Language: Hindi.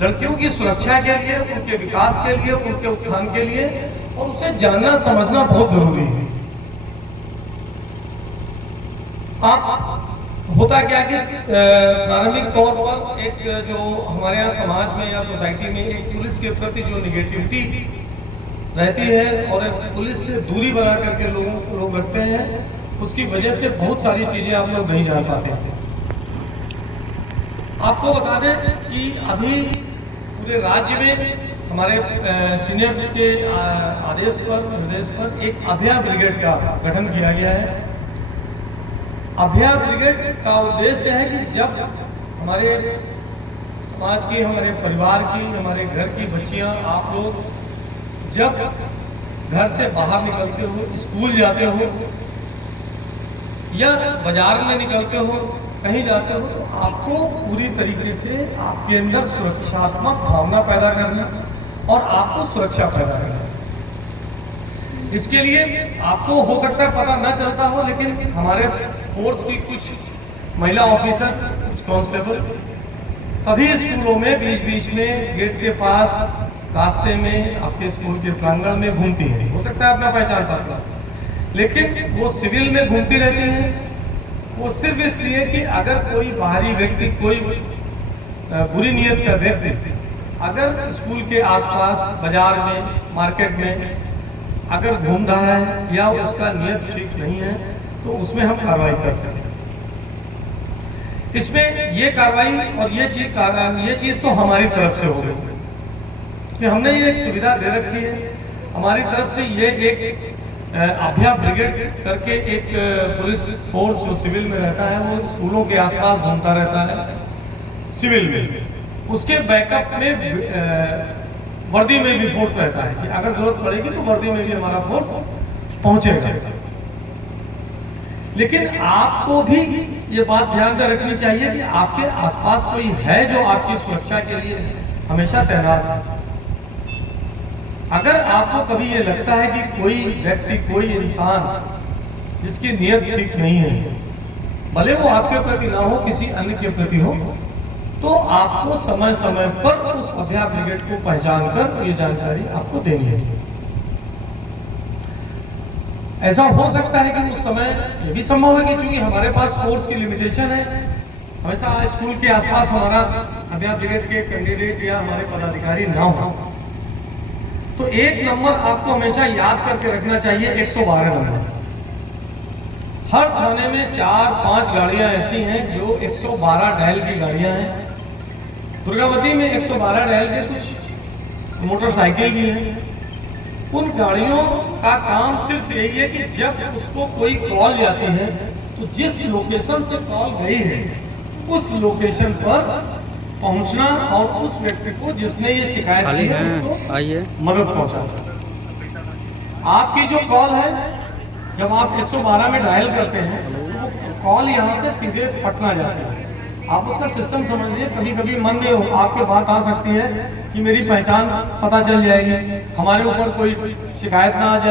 लड़कियों की सुरक्षा के लिए, उनके विकास के लिए, उनके उत्थान के लिए, और उसे जानना समझना बहुत जरूरी है। आप होता क्या कि प्रारंभिक तौर पर एक जो हमारे यहाँ समाज में या सोसाइटी में एक पुलिस के प्रति जो निगेटिविटी रहती है और पुलिस से दूरी बना करके लोग रखते हैं, उसकी वजह से बहुत सारी चीजें आप लोग नहीं जान पाते। आपको बता दें कि अभी पूरे राज्य में हमारे सीनियर्स के आदेश पर, निर्देश पर एक अभया ब्रिगेड का गठन किया गया है। अभया ब्रिगेड का उद्देश्य है कि जब हमारे समाज की, हमारे परिवार की, हमारे घर की बच्चियां, आप लोग जब घर से बाहर निकलते हो, स्कूल जाते हो या बाजार में निकलते हो, कहीं जाते हो, तो आपको पूरी तरीके से आपके अंदर सुरक्षात्मक भावना पैदा करना और आपको सुरक्षा पैदा करना। इसके लिए आपको हो सकता है पता न चलता हो, लेकिन हमारे फोर्स की कुछ महिला ऑफिसर, कुछ कांस्टेबल सभी स्कूलों में बीच में गेट के पास, रास्ते में, आपके स्कूल के प्रांगण में घूमती हैं। हो सकता है अपना पहचान चाहता है, लेकिन वो सिविल में घूमती रहती हैं। वो सिर्फ इसलिए कि अगर कोई बाहरी व्यक्ति, कोई बुरी नीयत का व्यक्ति अगर स्कूल के आसपास, बाजार में, मार्केट में अगर घूम रहा है या उसका नियत ठीक नहीं है, तो उसमें हम कार्रवाई कर सकते हैं। इसमें ये कार्रवाई और ये चीज तो हमारी तरफ से हो गई कि हमने ये एक सुविधा दे रखी है। हमारी तरफ से ये एक अभया ब्रिगेड करके एक पुलिस फोर्स जो सिविल में रहता है, वो स्कूलों के आसपास घूमता रहता है सिविल में। उसके बैकअप में वर्दी में भी फोर्स रहता है कि अगर जरूरत पड़ेगी तो वर्दी में भी हमारा फोर्स पहुंचेगा। लेकिन आपको भी ये बात ध्यान में रखनी चाहिए कि आपके आसपास कोई है जो आपकी सुरक्षा के लिए हमेशा तैनात है। अगर आपको कभी ये लगता है कि कोई व्यक्ति, कोई इंसान जिसकी नियत ठीक नहीं है, भले वो आपके प्रति ना हो, किसी अन्य के प्रति हो, तो आपको समय समय पर उस अभया ब्रिगेड को पहचान कर ये जानकारी आपको देनी है। ऐसा हो सकता है कि उस समय ये भी संभव है कि चूंकि हमारे पास फोर्स की लिमिटेशन है, हमेशा स्कूल के आसपास हमारा अभया ब्रिगेड के कैंडिडेट या हमारे पदाधिकारी ना हो, तो एक नंबर आपको हमेशा याद करके रखना चाहिए, 112 नंबर। हर थाने में 4-5 गाड़ियां ऐसी हैं जो 112 डायल की गाड़ियां हैं। दुर्गावती में 112 डायल के कुछ मोटरसाइकिल भी हैं। उन गाड़ियों का काम सिर्फ यही है कि जब उसको कोई कॉल जाती है, तो जिस लोकेशन से कॉल गई है उस लोकेशन पर पहुंचना और उस व्यक्ति को जिसने ये शिकायत की है उसको मदद पहुंचाना। आपकी जो कॉल है, जब आप 112 में डायल करते हैं तो कॉल यहाँ से सीधे पटना जाती है। आप उसका सिस्टम समझिए। कभी कभी मन में आपके बात आ सकती है कि मेरी पहचान पता चल जाएगी, हमारे ऊपर कोई शिकायत ना आ जाए।